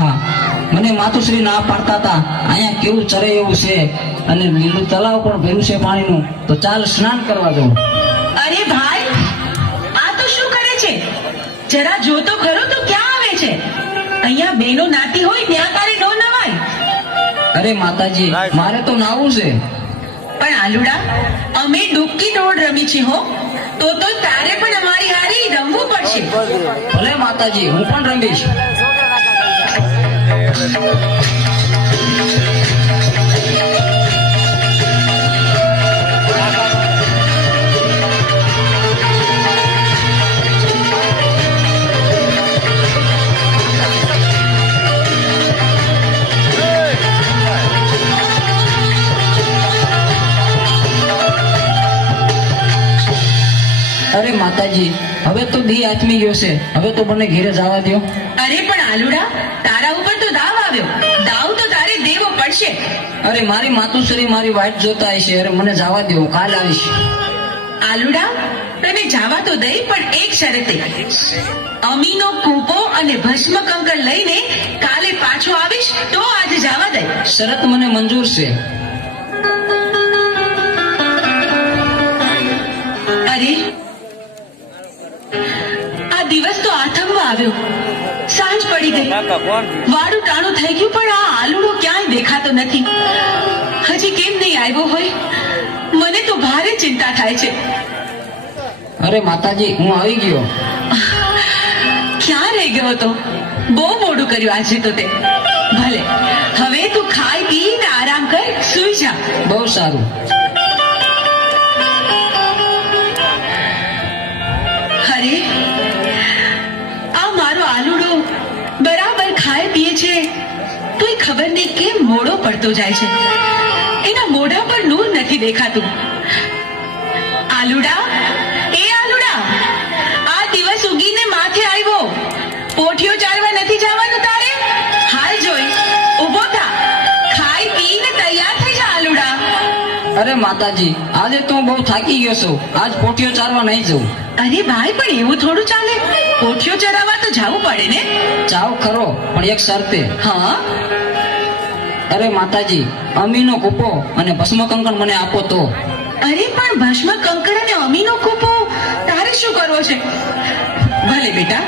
હા, મને માતુશ્રી ના પાડતા હતા અહીંયા કેવું ચરે એવું છે અને લીલું તલાવ પણ ભર્યું છે પાણીનું, તો ચાલ સ્નાન કરવા જવું. અરે ભાઈ, આ તો શું કરે છે? જરા જો તો ખરો, તો ક્યાં આવે છે? અહીંયા બેનો નાતી હોય ત્યાં તારે નો નવાય. અરે માતાજી, મારે તો નાવું છે. પણ આલુડા, અમે ડૂબકી દોડ રમી છે હો, તો તારે પણ અમારી હારી રમવું પડશે. ભલે માતાજી, હું પણ રમીશ. અરે માતાજી, હવે તો દી આથમી ગયો છે, હવે તો મને ઘેરે જવા દો. અરે પણ આલુડા, તારા ઉપર તો દાવ આવ્યો, દાવ તો તારે દેવો પડશે. અરે મારી માતુશ્રી મારી વાટ જોતા હશે. અરે મને જવા દો, હું કાલ આવીશ. આલુડા, તને જવા તો દઈ, પણ એક શરતે. અમીનો કૂપો અને ભસ્મ કંકર લઈને કાલે પાછો આવીશ તો આજે જવા દઈ. શરત મને મંજૂર છે. અરે, આ દિવસ તો આથમવા આવ્યો, સાંજ પડી ગઈ, વાડું ટાણું થઈ ગયું, પણ આ આલુડો ક્યાંય દેખાતો નથી. હજી કેમ નહીં આવ્યો હોય? મને તો ભારે ચિંતા થાય છે. અરે માતાજી, હું આવી ગયો. ક્યાં રહી ગયો હતો? બહુ મોડું કર્યું આજે તો તે. ભલે, હવે તું ખાઈ પીને આરામ કર, સૂઈ જા. બહુ સારું. અરે, આ મારો આલુડો બરાબર ખાય પીએ છે, તોય ખબર નહીં કેમ મોડો પડતો જાય છે. એના મોઢા પર નૂર નથી દેખાતું. આલુડા, એ આલુડા, આ દિવસ ઉગીને માથે આવ્યો. પોઠિયો ચારવા નથી જવાનું તારે? હાલ જોઈ, ઊભો થા, ખાઈ પીને તૈયાર થઈ જા આલુડા. અરે માતાજી, આજે તો હું બહુ થાકી ગયો છું, આજ પોઠિયો ચારવા નહીં જવું. અરે ભાઈ, પણ એવું થોડું ચાલે, પોઠિયો ચરાવવા તો જવું પડે ને. જાવ ખરો, પણ એક શરતે. હા? અરે માતાજી, અમીનો કૂપો અને ભસ્મ કંકણ મને આપો તો. અરે પણ ભસ્મ કંકર અને અમીનો કૂપો તારે શું કરવો છે? ભલે બેટા,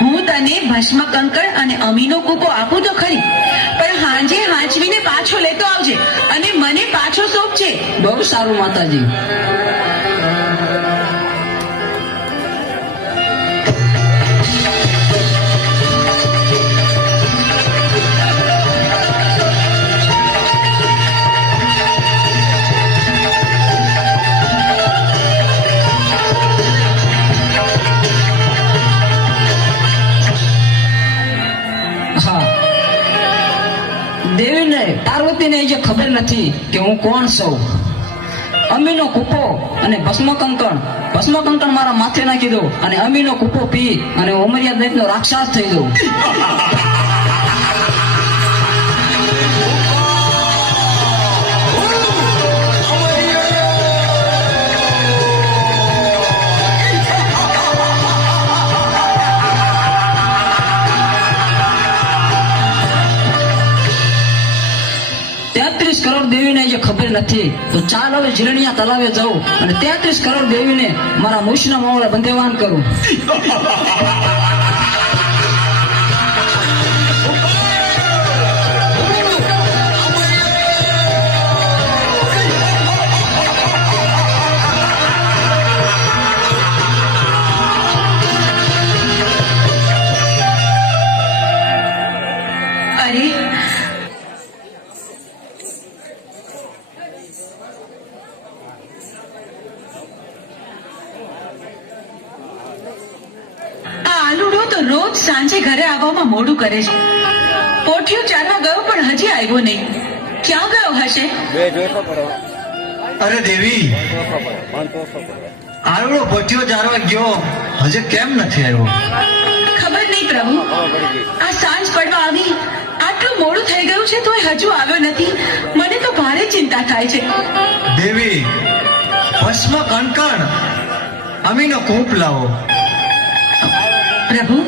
હું તને ભસ્મ કંકર અને અમીનો કૂપો આપું તો ખરી, પણ હાંજે હાંચવીને પાછો લેતો આવજે અને મને પાછો સોંપજે. બહુ સારું માતાજી. દેવીને પાર્વતીને જે ખબર નથી કે હું કોણ છું. અમીનો કૂપો અને ભસ્મ કંકણ મારા માથે નાખી દો અને અમીનો કૂપો પી અને ઉમરિયા દૈતનો રાક્ષસ થઈ દઉં. દેવીને જે ખબર નથી, તો ચાલ હવે જીરણિયા તલાવે જાઉં અને 33 કરોડ દેવીને મારા મૂછના માવળે બંધેવાન કરું. રોજ સાંજે ઘરે આવવામાં મોડું કરે છે. પોઠિયો ચારવા ગયો પણ હજી આવ્યો નહીં. ક્યાં ગયો હશે? અરે દેવી, આરવડો પોઠિયો ચારવા ગયો, હજી કેમ નથી આવ્યો? ખબર નહીં પ્રભુ. આ સાંજ પડવા આવી, આટલું મોડું થઈ ગયું છે તોય હજુ આવ્યો નથી. મને તો ભારે ચિંતા થાય છે. દેવી, ભસ્મ કણકણ અમીનો કૂપ લાવો. પ્રભુ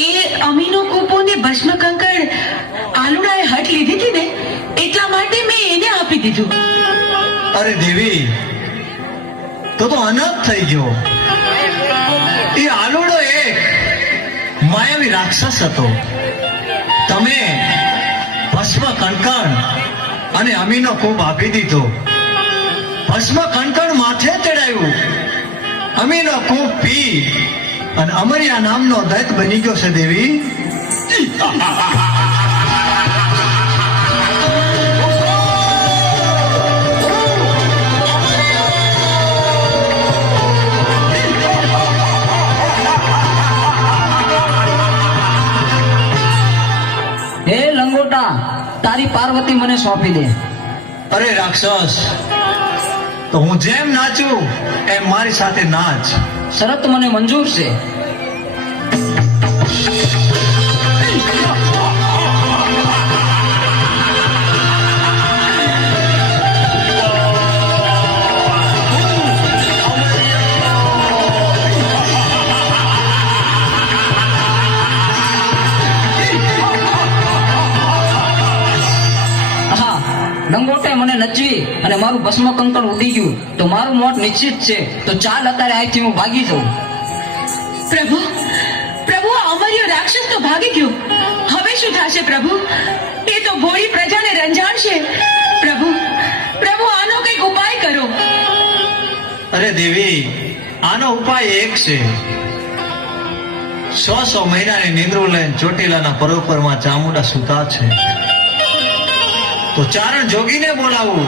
એ અમીનો કૂપો ને ભસ્મ કંકણ આલુડાએ હટ લીધી હતી ને એટલા માટે મેં એને આપી દીધું. અરે દેવી, તો અનાથ થઈ ગયો. એ આલુડો એક માયાવી રાક્ષસ હતો. તમે ભસ્મ કણકણ અને અમીનો કૂપ આપી દીધો. ભસ્મ કણકણ માથે ચડાયું, અમીનો કૂપ પી અને અમરિયા નામનો દૈત બની ગયો છે દેવી. હે લંગોટા, તારી પાર્વતી મને સોંપી દે. અરે રાક્ષસ, તો હું જેમ નાચું એમ મારી સાથે નાચ. શરત મને મંજૂર છે. લંગોટે મને નચવી અને મારું ભસ્મ કંકણ ઉડી ગયું તો મારું મોત નિશ્ચિત છે. તો ચાલ અત્યારે અહીંથી હું ભાગી જાઉં. પ્રભુ પ્રભુ આ અમર્યો રાક્ષસ તો ભાગી ગયો. હવે શું થશે પ્રભુ? એ તો ભોળી પ્રજાને રંજાડશે. પ્રભુ પ્રભુ આનો કંઈક ઉપાય કરો. અરે દેવી, આનો ઉપાય એક છે. 100 મહિનાની નિંદ્રું લઈને ચોટીલાના પરોપરમાં ચામુંડા સૂતા છે. તો ચારણ જોગીને બોલાવું,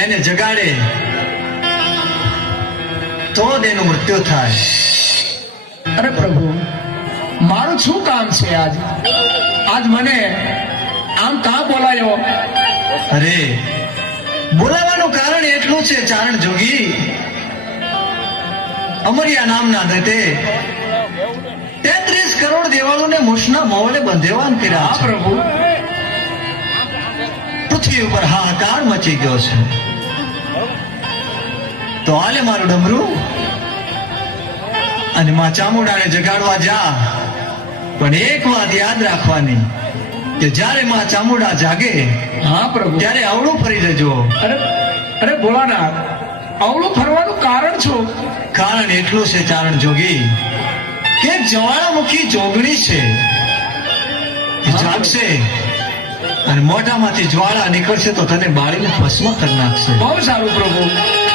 એને જગાડે તો જ એનું મૃત્યુ થાય. અરે પ્રભુ, મારું શું કામ છે આજ મને આમ કાં બોલાયો? અરે બોલાવાનું કારણ એટલું છે ચારણ જોગી, અમરિયા નામના દૈતે 33 કરોડ દેવાળોને મૂછના મોવલે બંધેવાન કર્યા હા છે. પ્રભુ, પૃથ્વી ઉપર હાહાકાર મચી ગયો છે. તો હાલે મારું ડમરું અને માં ચામુંડાને જગાડવા જા. પણ એક વાત યાદ રાખવાની કે જ્યારે માં ચામુંડા જાગે હા પ્રભુ. ત્યારે અવળું ફરી જજો. અરે ભોળાનાથ, અવળું ફરવાનું કારણ શું? કારણ એટલું છે ચારણ જોગી કે જ્વાળામુખી જોગણી છે. એ જાગશે અને મોઢામાંથી જ્વાળા નીકળશે તો તને બાળીને ભસ્મ કરી નાખશે. બહુ સારું પ્રભુ.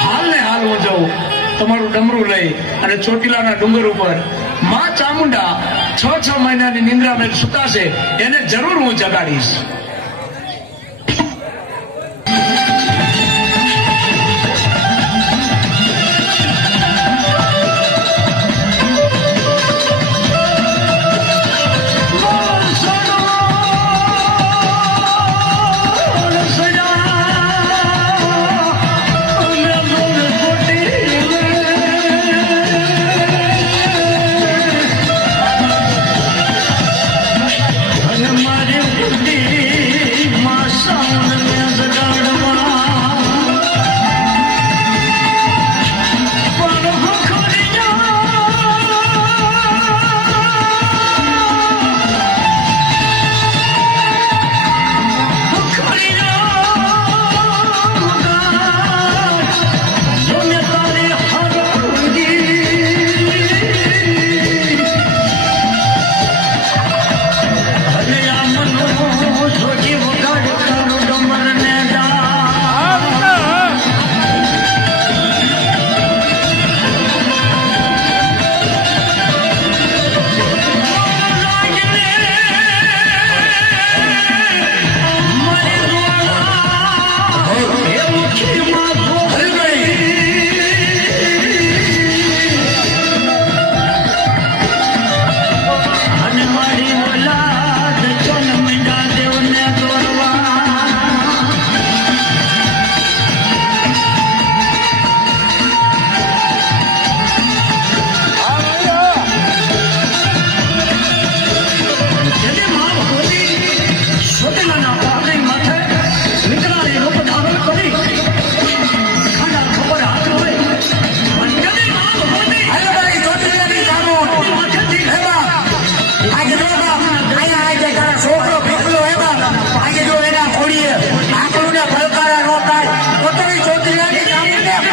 હાલ ને હાલ હું જાઉં તમારું ડમરું લઈ અને ચોટીલાના ડુંગર ઉપર માં ચામુંડા 6 મહિનાની નિંદ્રા મેં સુતાશે, એને જરૂર હું જગાડીશ. મારી બુદ્ધિ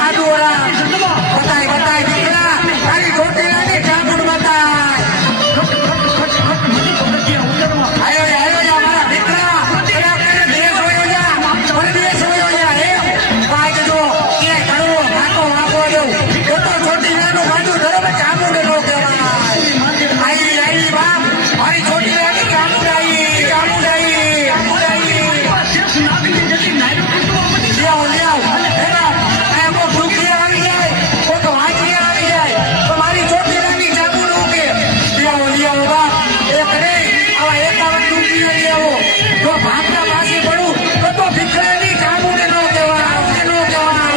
સાધુ ઓરા બતાય બતાય દીકરા તારી ચોટીલાની ચામુંડ બતાય આયો જા મારા દીકરા પેલા કરે દેશ હોયો જા પરદેશ હોયો જા હે કાઈ જો કે ઘણો વાકો વાકો દઉં તો ચોટીલાનું બાજુ ધરો ચામુંડ નો કહેવાય આઈ બાપ મારી ચોટીલાની ચામુંડ આઈ લ્યાવ એના આ કો ભૂખી આવી જાય તો વાંચી આવી જાય તો મારી ચોટીલાની ચામુંડ ઉકે લ્યાવ બાપ એક રે આવા એકાવન રૂપિયા લેવો જો ભાગતા પાછી પડું તો ભીખરાની ચામુંડ નો કહેવાય નો કહેવાય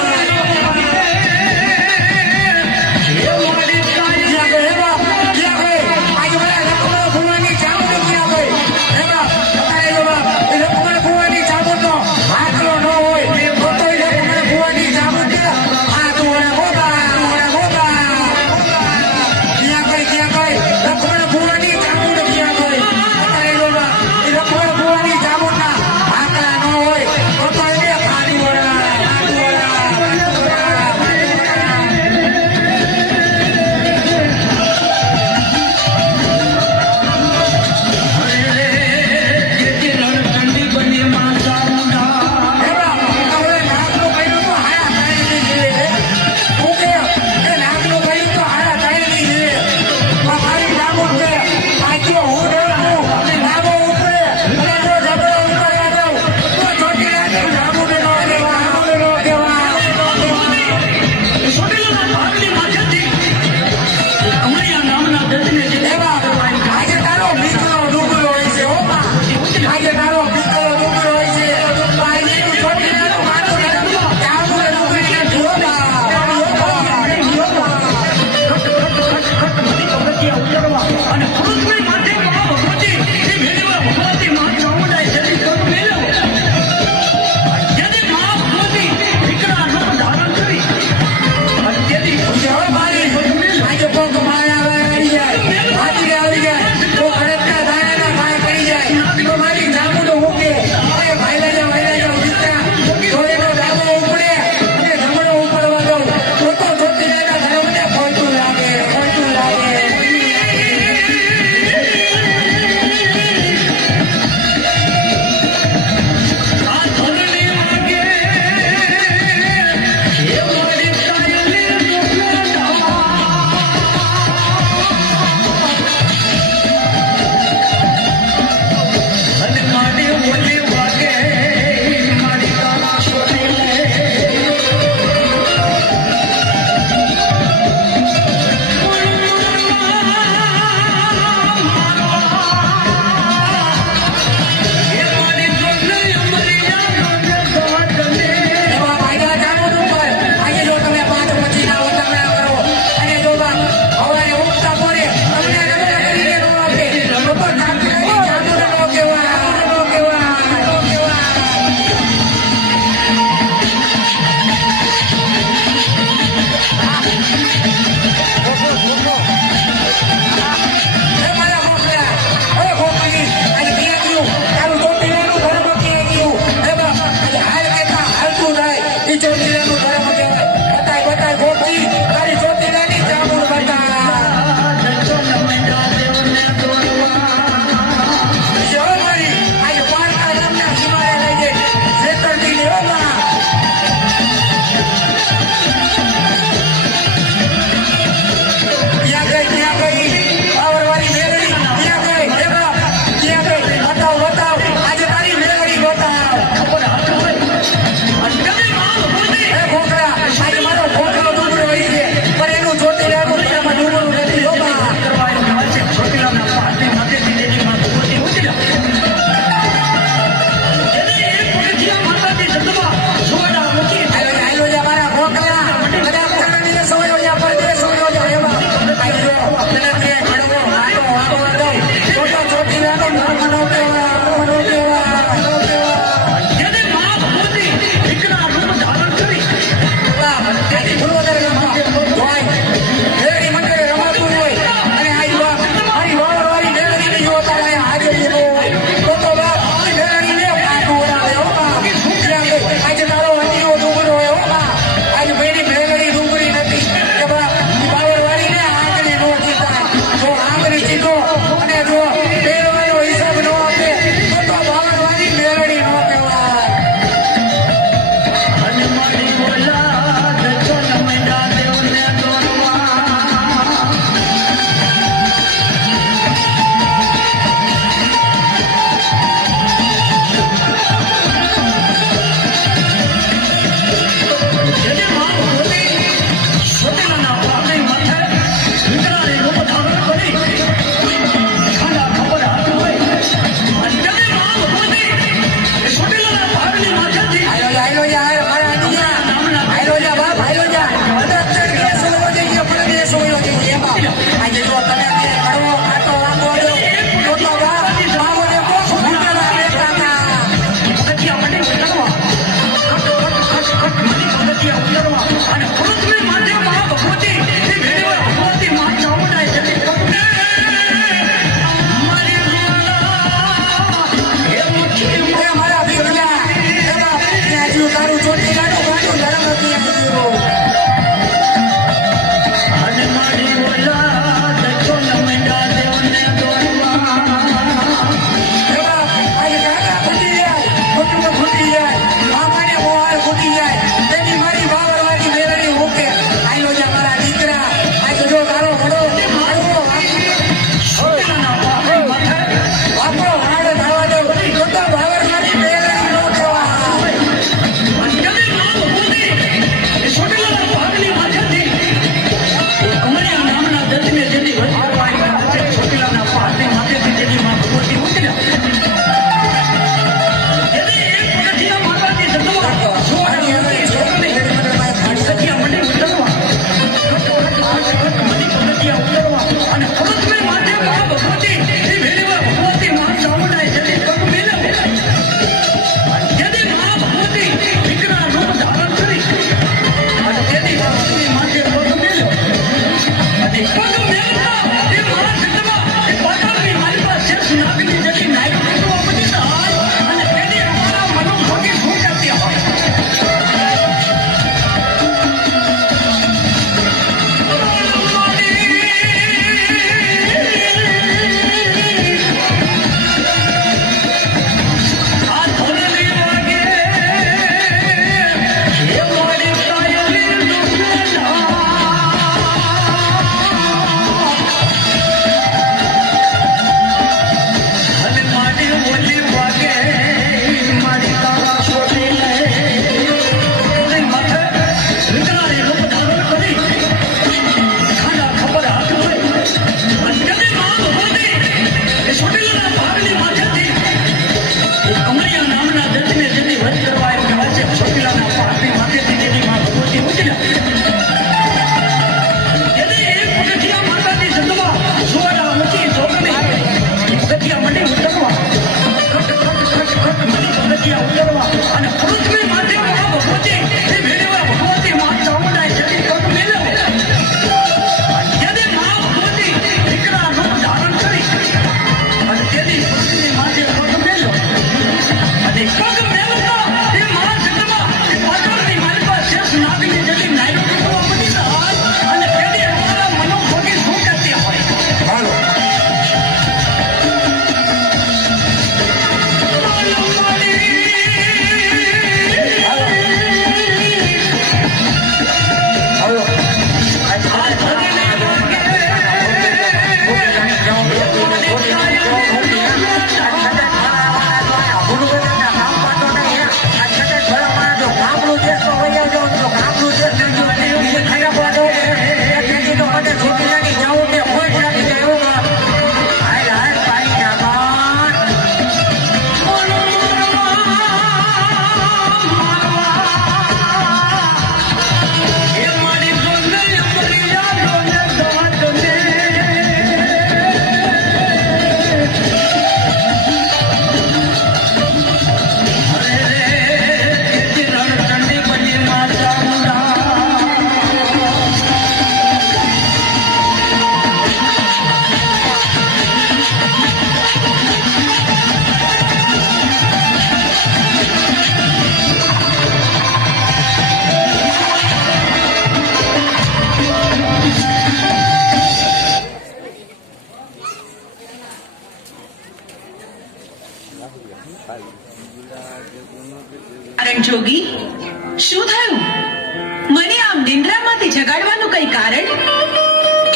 જગાડવાનું કઈ કારણ?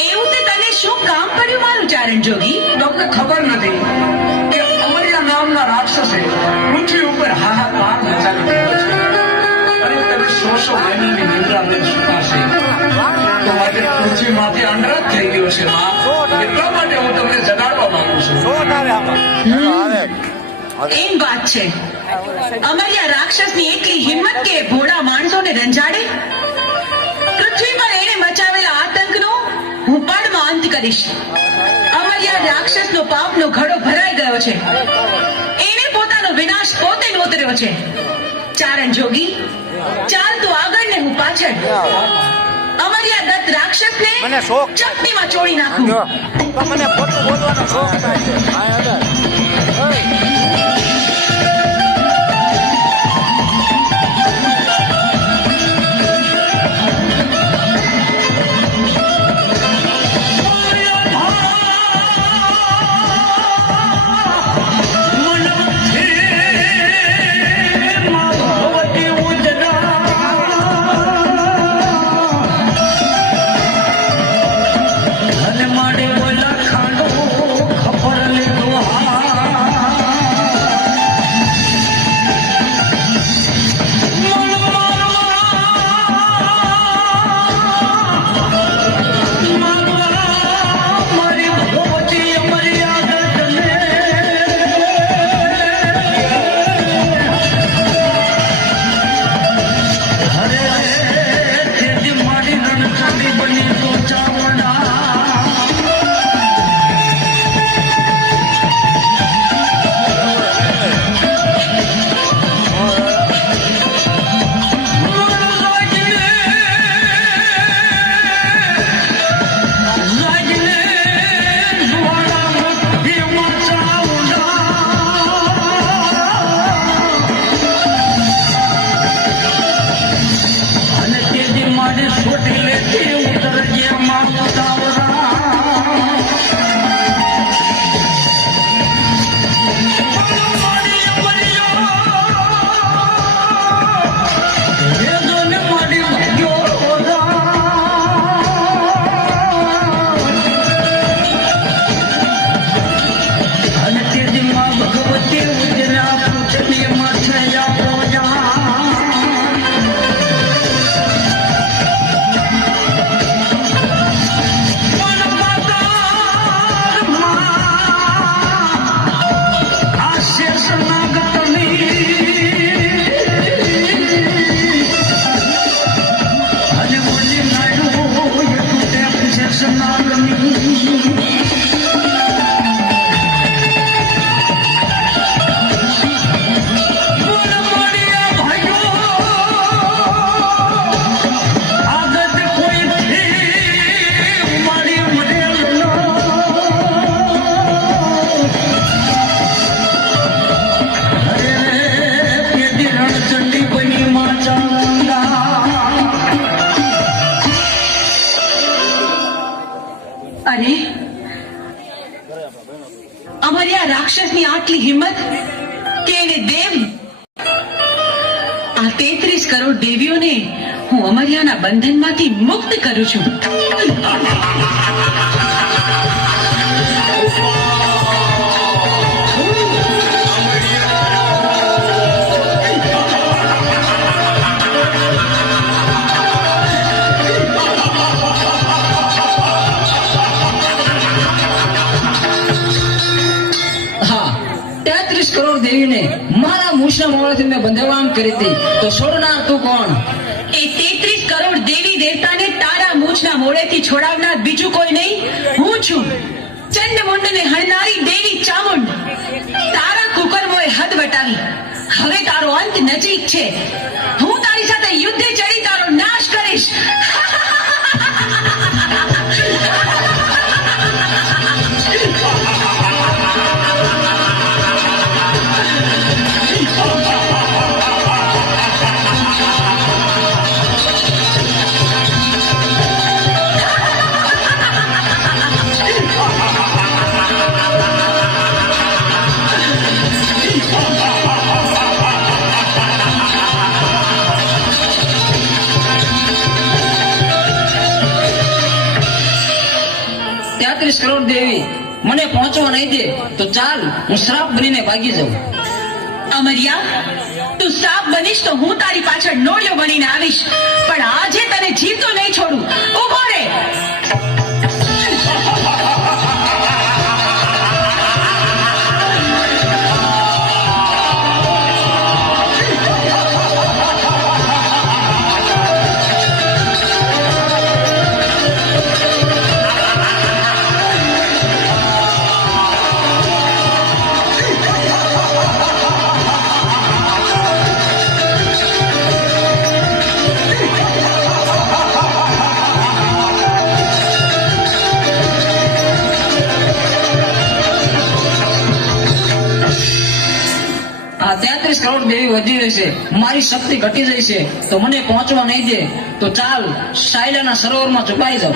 એવું તે તને શું કામ પડ્યું મારું ચારણ જોગી? તમને ખબર નથી કે અમરિયા નામના રાક્ષસે પૃથ્વી ઉપર હાહાકાર મચાવી દીધો છે અને તમે 100 મહિનાની નિંદ્રા મેં સુતાશે તો માટે પૃથ્વીમાંથી અંડરજ થઈ ગયો છે માં. એટલા માટે હું તમને જગાડવા માંગુ છું. એમ વાત છે. અમરિયા રાક્ષસની એટલી હિંમત કે ભોળા માણસોને રંજાડે? પૃથ્વી પર એને મચાવેલા આતંકનો હું પળમાં અંત કરીશ. અમરિયા રાક્ષસનો પાપનો ઘડો ભરાઈ ગયો છે. એને પોતાનો વિનાશ પોતે નોતર્યો છે. ચારણ જોગી, ચાલ તું આગળ ને હું પાછળ. અમરિયા દત્ત રાક્ષસને મને શોખ ચપટીમાં ચોળી નાખું. મને ખોટું બોલવાનો શોખ થાય. અરે અમરિયા રાક્ષસની આટલી હિંમત કે એને દેવ આ 33 કરોડ દેવીઓને હું અમરિયાના બંધનમાંથી મુક્ત કરું છું. હા, 33 કરોડ દેવીને મારા મૂછના મોડાથી મેં બંધાવવામાં કરી હતી, તો છોડનાર તું કોણ? એ 33 કરોડ દેવી દેવતાને તારા મૂછના મોડેથી છોડાવનાર બીજું કોઈ નહીં, હું છું. ચંડમુંડને હણનારી દેવી ચામુંડ. તારા કુકર્મોએ હદ વટાવી. હવે તારો અંત નજીક છે. હું તારી સાથે યુદ્ધે ચડી તારો નાશ કરીશ. 33 કરોડ દેવી મને પહોંચવા નહીં દે તો ચાલ હું શ્રાપ બનીને ભાગી જાઉં. અમરિયા, તું સાપ બનીશ તો હું તારી પાછળ નોળિયો બનીને આવીશ, પણ આજે તને જીવતો નહીં છોડું. ઊભો રહે. આ 33 કરોડ દેવી વધી રહી છે, મારી શક્તિ ઘટી જાય છે તો મને પહોંચવા નહીં દે તો ચાલ સાયલાના સરોવરમાં છુપાઈ જાઉં.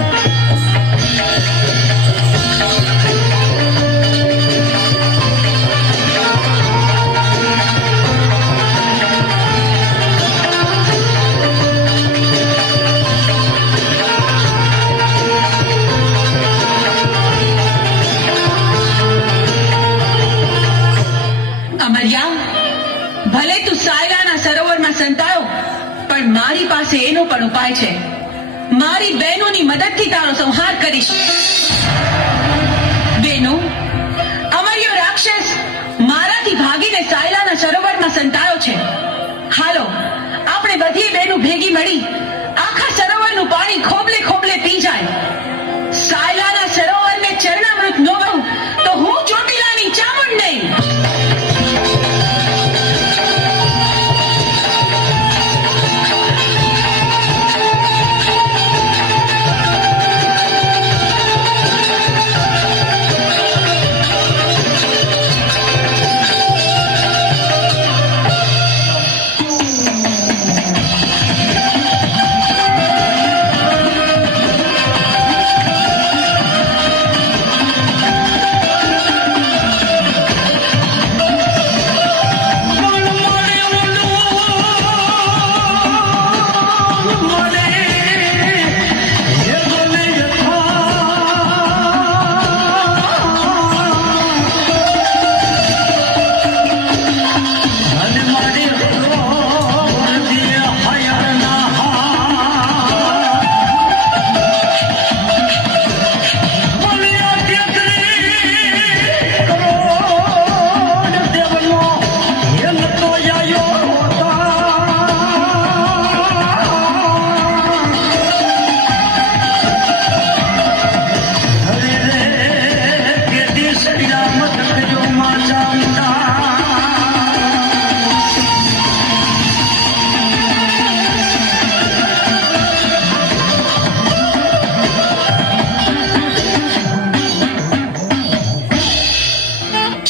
અમરિયા, ભલે તું સાયલાના સરોવરમાં સંતાયો, પણ મારી પાસે એનો પણ ઉપાય છે. મારી બહેનોની મદદથી તારો સંહાર કરીશ. બહેનો, અમરિયો રાક્ષસ મારાથી ભાગીને સાયલાના સરોવરમાં સંતાયો છે. હાલો, આપણે બધી બહેનો ભેગી મળી આખા સરોવરનું પાણી ખોબલે ખોબલે પી જાય. સાયલાના સરોવરને ચરણામૃત ન બહુ તો હું ચોટીલાની ચામુંડ નહીં.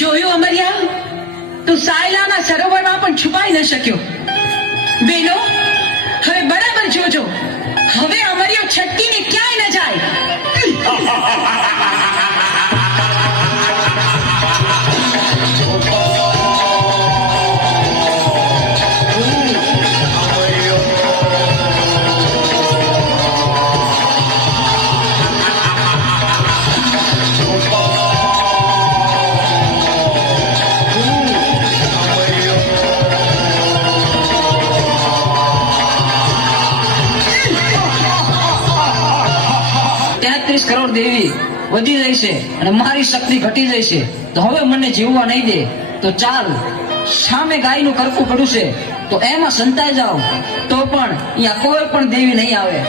જોયું અમરિયા, તું સાયલાના સરોવરમાં પણ છુપાઈ ન શક્યો. બેનો, હવે બરાબર જોજો, હવે અમરિયો છટકીને ક્યાંય ન જાય. કરોડ દેવી વધી જાય છે અને મારી શક્તિ ઘટી જાય છે તો હવે મને જીવવા નહીં દે તો ચાલ સામે ગાયનું કરકું પડ્યું છે તો એમાં સંતાઈ જાઓ તો પણ અહીંયા કોઈ પણ દેવી નહીં આવે.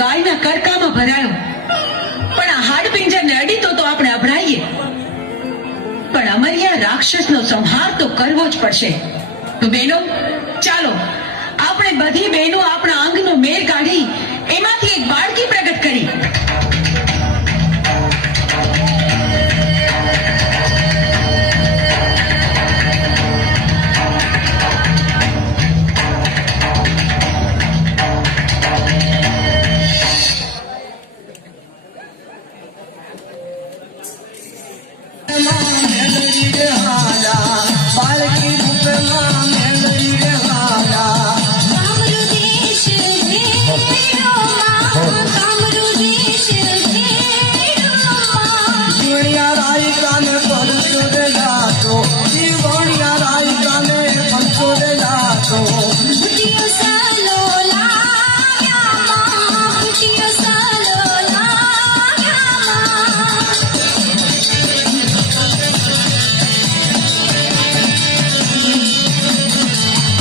ગાયના કરકામાં ભરાયો, પણ આ હાડપિંજરને અડીતો તો આપણે અભડાઈએ. પણ અમરિયા રાક્ષસનો સંહાર તો કરવો જ પડશે. તો બહેનો, ચાલો આપણે બધી બહેનો આપણા અંગનો મેળ કાઢી એમાંથી એક બાળકી પ્રગટ કરી. વણિયા રાઈ કાને પરસો રે જાતો ઈ વણિયા રાઈ કાને પરસો રે જાતો ફૂટ્યો સાલો લાગ્યા માં ફૂટ્યો સાલો લાગ્યા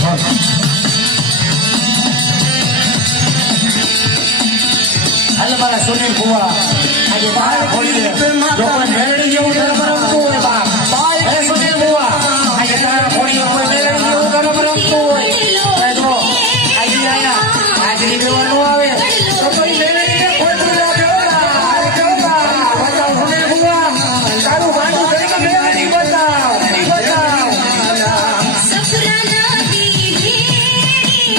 માં હાલ મારા સુનિલ ભુવા આજે બહાર ખોલી દે જો કોઈ મેળવી જેવું ધર્મ રમતું હોય બાપ હે સુનિલ ભુવા આજે તારા ખોલી કોઈ મેળવી જેવું ધર્મ રમતું હોય એ જો આજે આયા હાજરી દેવા નો આવે તો કોઈ મેળવીને ખોટું ના કહેવા અરે કહેવા બતાવ સુનિલ ભુવા તારું બાજુ કરીને મેળવી બતાવ સફરા નદી ભીડી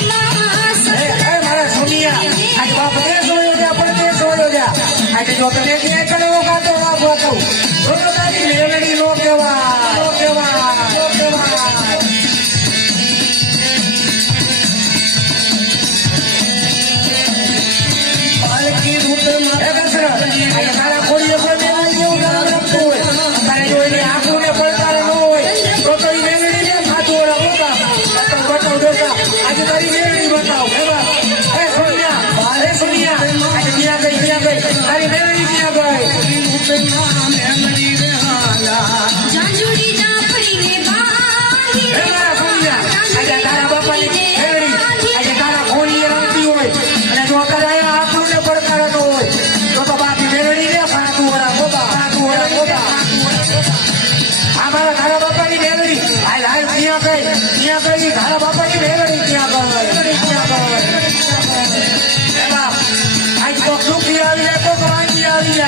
માં હે મારા સુનિયા આજ બાપ ને જોયો જા પણ તે જોયો જા આજે જો તને કે કડવો કાતો વાગવા કહું તો તારી મેળવી નો કહેવા પાલકી રૂટમાં હે દશરથ આજે તારા ખોડીએ કોઈ મેળવી જેવું ધર્મ રમતું હોય તારે જો એની આંખોને પડકાર ન હોય તો તો ઈ મેળવી ને માથું ઓળા બોકા બતાવ દોસા આજે તારી મેળવી બતાવ હે બાપ હે સોનિયા આજે ક્યાં ગઈ તારી મેળવી ક્યાં ગઈ જાંજુડી જાફડીને બાંધી હે મારા સોનિયા આજે તારા બાપાની મેળવી આજે તારા ખોડીએ રમતી હોય અને જો અત્યારે અહીંયા આંખોને પડકાર ન હોય તો બાપી મેળવી ને માથું ઓળા બોકા આ મારા તારા બાપાની મેળવી હાલ ક્યાં ગઈ તારા બાપા